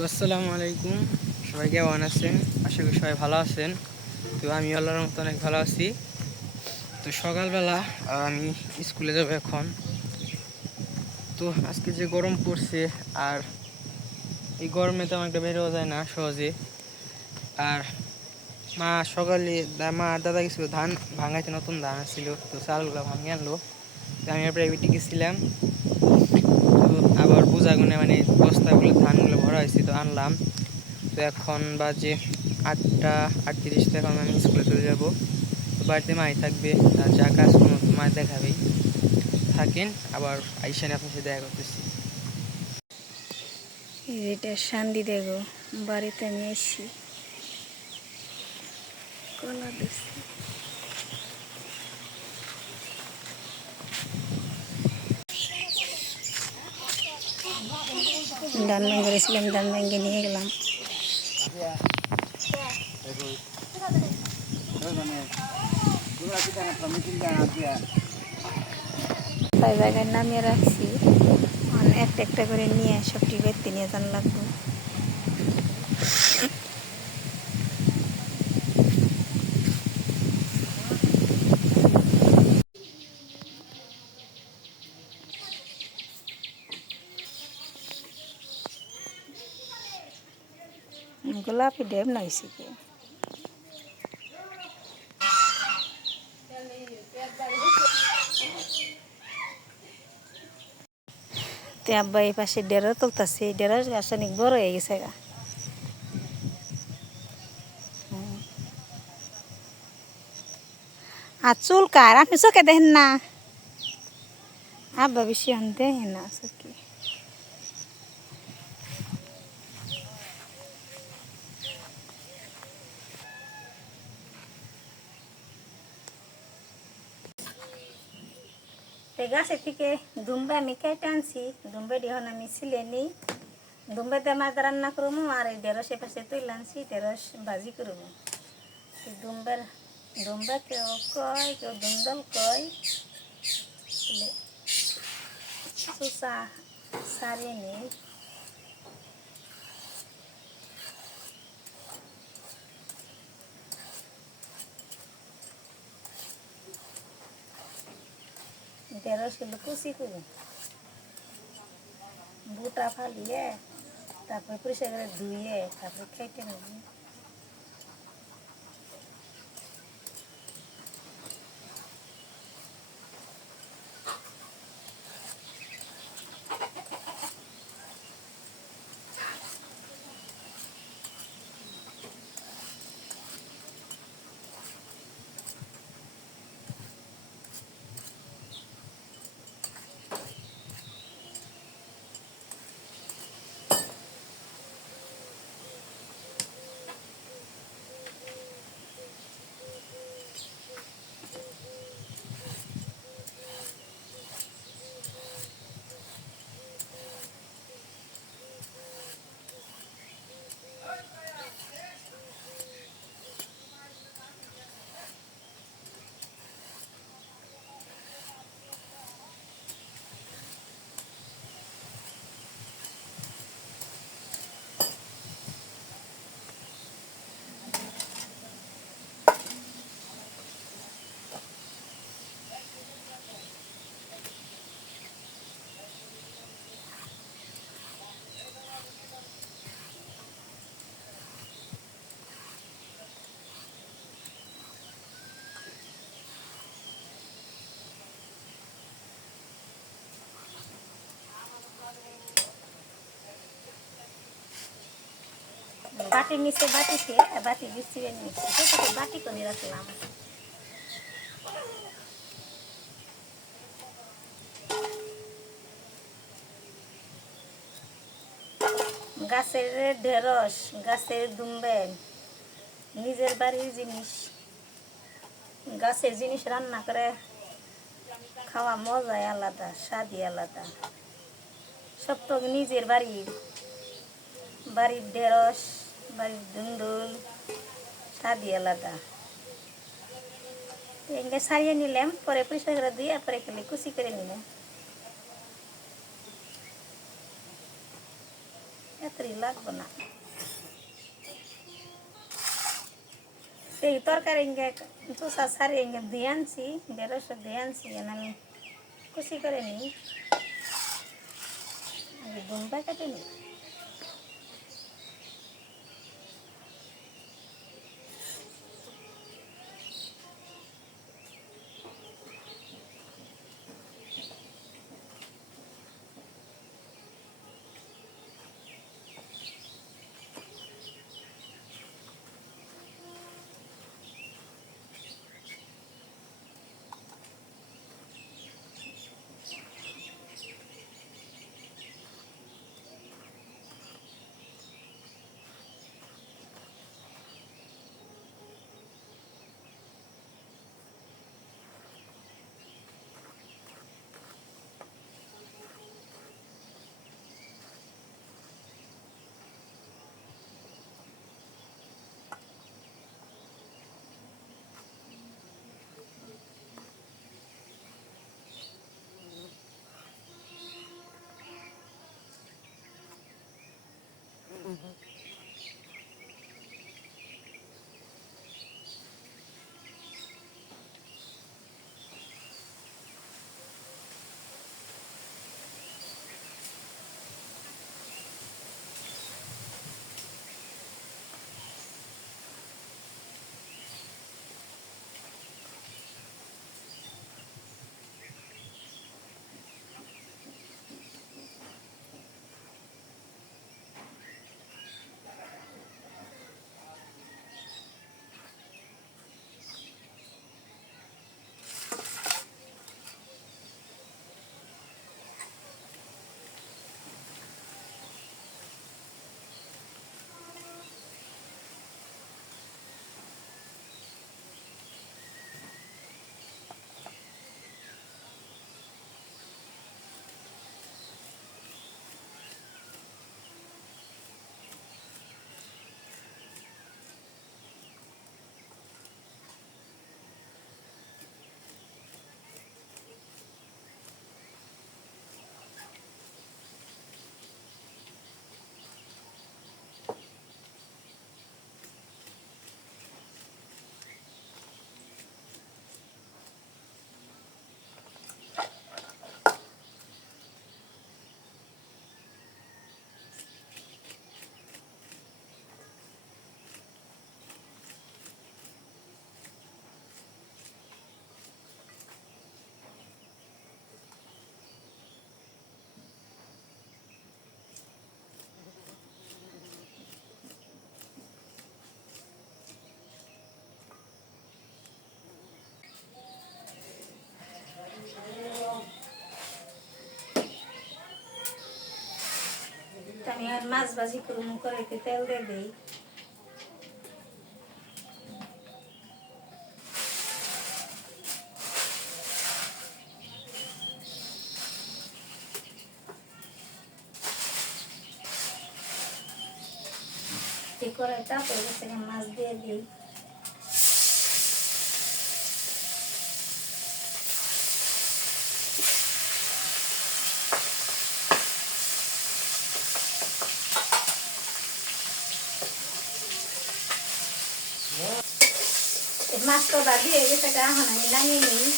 তো আসসালামু আলাইকুম, সবাই কেমন আছেন? আশা করি সবাই ভালো আছেন। তো আমি আল্লাহর মতো অনেক ভালো আছি। তো সকালবেলা আমি স্কুলে যাব এখন। তো আজকে যে গরম পড়ছে, আর এই গরমে তো আমাকে বেরোয়া যায় না সহজে। আর মা আর দাদা কিছু ধান ভাঙাইতে, নতুন ধান আসছিল, তো চালগুলো ভাঙিয়ে আনলো। তো আমি প্রাইভেটে গেছিলাম, তো আবার বোঝাগুনে মানে বস্তাগুলো ধানগুলো ভরা হয়েছে, তো আনলাম। তো এখন বাজে 8:38। তো এখন আমি স্কুলে চলে যাব। তো বাড়িতে মাই থাকবে, আর যা কাজ কোনো তো মা দেখাবেই। থাকেন, আবার আইসানে আপনার সাথে দেখা করতেছি। এটা শান্তি দেখো, বাড়িতে আমি এসছি, কলা দিচ্ছি। ধান ভেঙে গেছিলাম, ধান ভেঙে নিয়ে গেলাম। তাই জায়গায় নামিয়ে রাখছি, একটা একটা করে নিয়ে সবটি বেরতে নিয়ে যান লাগবো। গোলাপি ডেব নাইছি কি তে আব্বা এই পাশে ডেরা তুলতেছে, ডেরা রাসায়নিক বড় হয়ে গেছে গা। আর চুল কার আপনি চোখে দেখেন না? আব্বা বেশি দেখেন না চোখে। গাছের থেকে দুম্বা আমি কেটে আনছি, দুম্বাটি এখন আমি ছিলে নিই। দুম্বাতে মাছ রান্না করবো, আর এই ঢেঁড়সের পাশে তুলে আনছি, ঢেঁড়স ভাজি করবো। দুম্বা কেউ কয়, কেউ দুন্দল কয়। চুষা সারিয়ে নিই। ঢেঁড়সগুলো কুচি করবো, বুটা ফালিয়ে তারপরে পরিষ্কার করে ধুয়ে তারপরে খেতে নেব। বাটির নিচে বাটিতে বাটি বিছিয়ে নিচ্ছি, বাটি করে রাখলাম। গাছের ঢেঁড়স, গাছের দুম্বে, নিজের বাড়ির জিনিস, গাছের জিনিস রান্না করে খাওয়া মজাই আলাদা, স্বাদই আলাদা। সব তো নিজের বাড়ির, বাড়ির ঢেঁড়স, বাড়ির দুন্দুল, স্বাদই আলাদা। এগুলো সারিয়ে নিলাম, পরে পরিষ্কার করে দিয়ে পরে খালি কুচি করে নিলাম। এত পাত্রই লাগবে না। এই তরকারি চুষা সারি দিয়ে আনছি, বেরোসে দিয়ে আনছি, আমি কুচি করে নিই, আগে দুম্বা কেটে নিই। আমি আর মাছ ভাজি করবো, করে তেল দিয়ে দিই। ঠিক করে তারপরে মাছ দিয়ে দিই। মাছ তো দিয়ে গেছে, এখন আমি নামিয়ে নিই।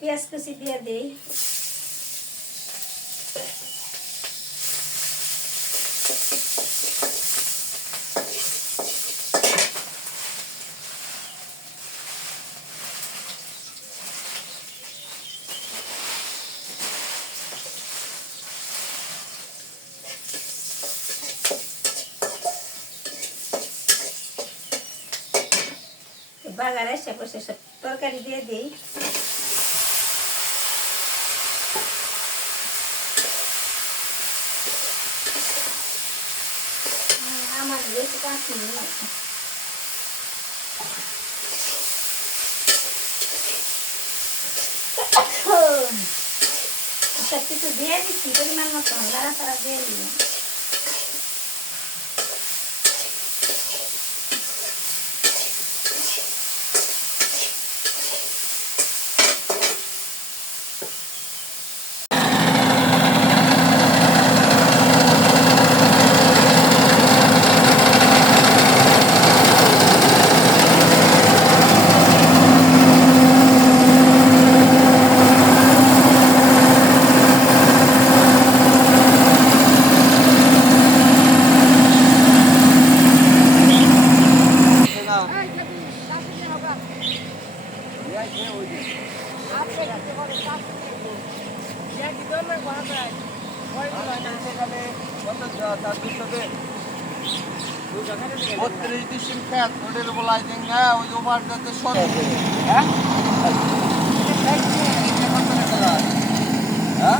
পেঁয়াজ কুচি দিয়ে দিই। বাগারে সে বসে সব তরকারি দিয়ে দিই। আমার বেশি কাঁচি সব কিছু দিয়ে দিচ্ছি, পরিমাণ মতো নাড়াচাড়া দিয়ে দিই। পশ্চিম খেত ওদের বলাই দেন না ওই ওভারটাতে সব হ্যাঁ হ্যাঁ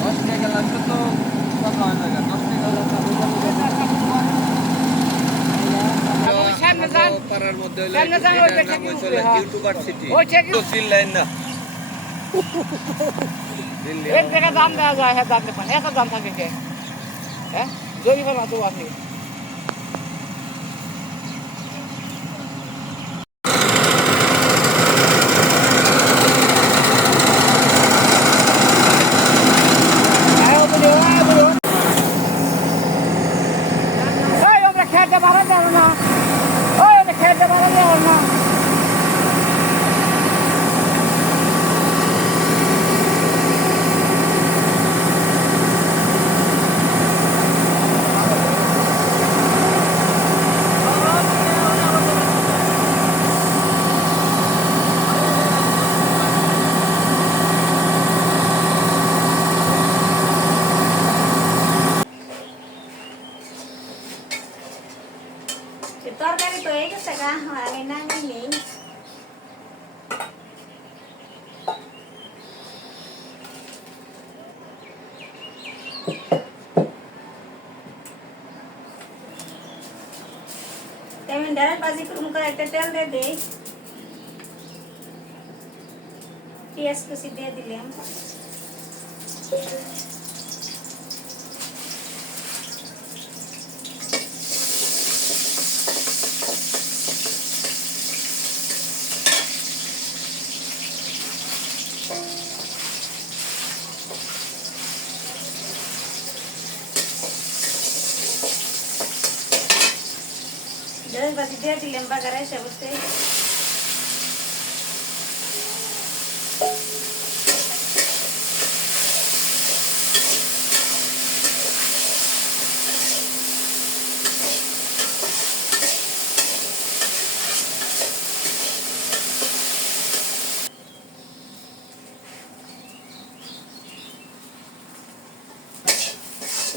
10 টাকা লাগছে তো কত হয় টাকা 10 টাকা সামনে যান পাড়ার মধ্যে সামনে যান ওই দেখে কি চলে হ্যাঁ। ইউটিউবার সিটি ওই চেক তো চিল্লাইন না এক টাকা দাম দেওয়া যায় হ্যাঁ দাম দেবেন এত দাম থাকে কে হ্যাঁ জরিমানা তো আপনি খেতে পারা যাবে না ওই খেতে পারা যাবে না তরকারি তো হয়ে গেছে গা আমি নামিয়ে নেই আমি ডাল ভাজি করুম করে একটা তেল দিয়ে দেই পেঁয়াজ কুচি দিয়ে দিলাম ডাল ভাজি দিয়ে দিলাম বাগারে এসে বসে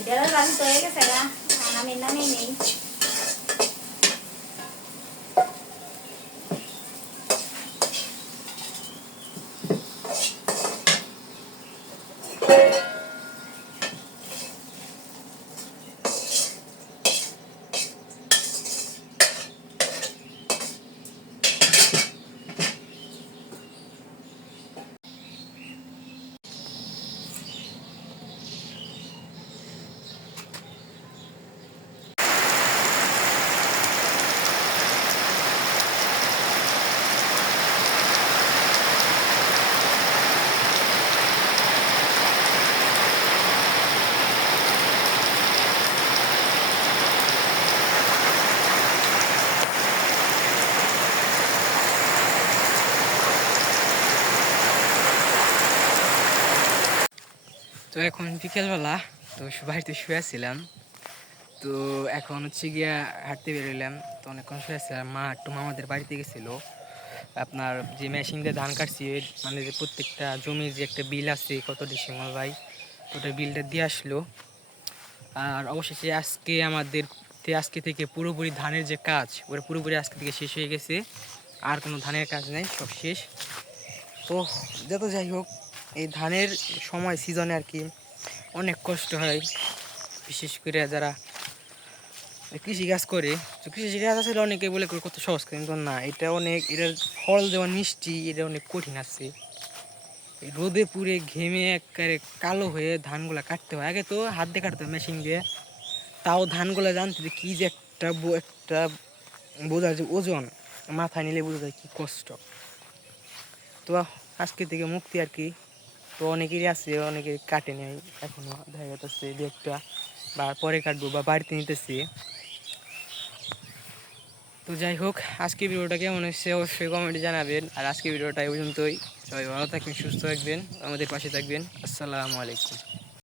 ডাল ভাজি তো হয়ে গেছে গা আমি নামিয়ে নেই তো এখন বিকেলবেলা তো বাড়িতে শুয়েছিলাম তো এখন হচ্ছে গিয়া হাঁটতে বেরোলাম তো অনেকক্ষণ শুয়েছিলাম মা একটু মামাদের বাড়িতে গেছিলো আপনার যে মেশিন দিয়ে ধান কাটছি মানে যে প্রত্যেকটা জমির যে একটা বিল আছে কত ডিসেম্বর ভাই ওটা বিলটা দিয়ে আসলো আর অবশেষে আজকে থেকে পুরোপুরি ধানের যে কাজ ওটা পুরোপুরি আজকে থেকে শেষ হয়ে গেছে আর কোনো ধানের কাজ নেই সব শেষ তো যত যাই হোক এই ধানের সময় সিজনে আর কি অনেক কষ্ট হয় বিশেষ করে যারা কৃষিকাজ করে তো কৃষিকাজ আসলে অনেকে বলে কত সহজ কিন্তু না এটা অনেক এটার ফল যেমন মিষ্টি এটা অনেক কঠিন আছে এই রোদে পুড়ে ঘেমে একেবারে কালো হয়ে ধানগুলা কাটতে হয় আগে তো হাত দিয়ে কাটতে হয় মেশিন দিয়ে তাও ধানগুলা জানতে যে কী যে একটা বোঝার যে ওজন মাথায় নিলে বোঝা যায় কী কষ্ট তো আজকে থেকে মুক্তি আর কি তো অনেকেরই আছে অনেকে কাটে নেয় এখনও দেখা যাচ্ছে দু একটা বা পরে কাটবো বা বাড়িতে নিতেছি তো যাই হোক আজকে ভিডিওটা কেমন হচ্ছে অবশ্যই কমেন্টে জানাবেন আর আজকে ভিডিওটা এই পর্যন্তই সবাই ভালো থাকবেন সুস্থ থাকবেন আমাদের পাশে থাকবেন আসসালামু আলাইকুম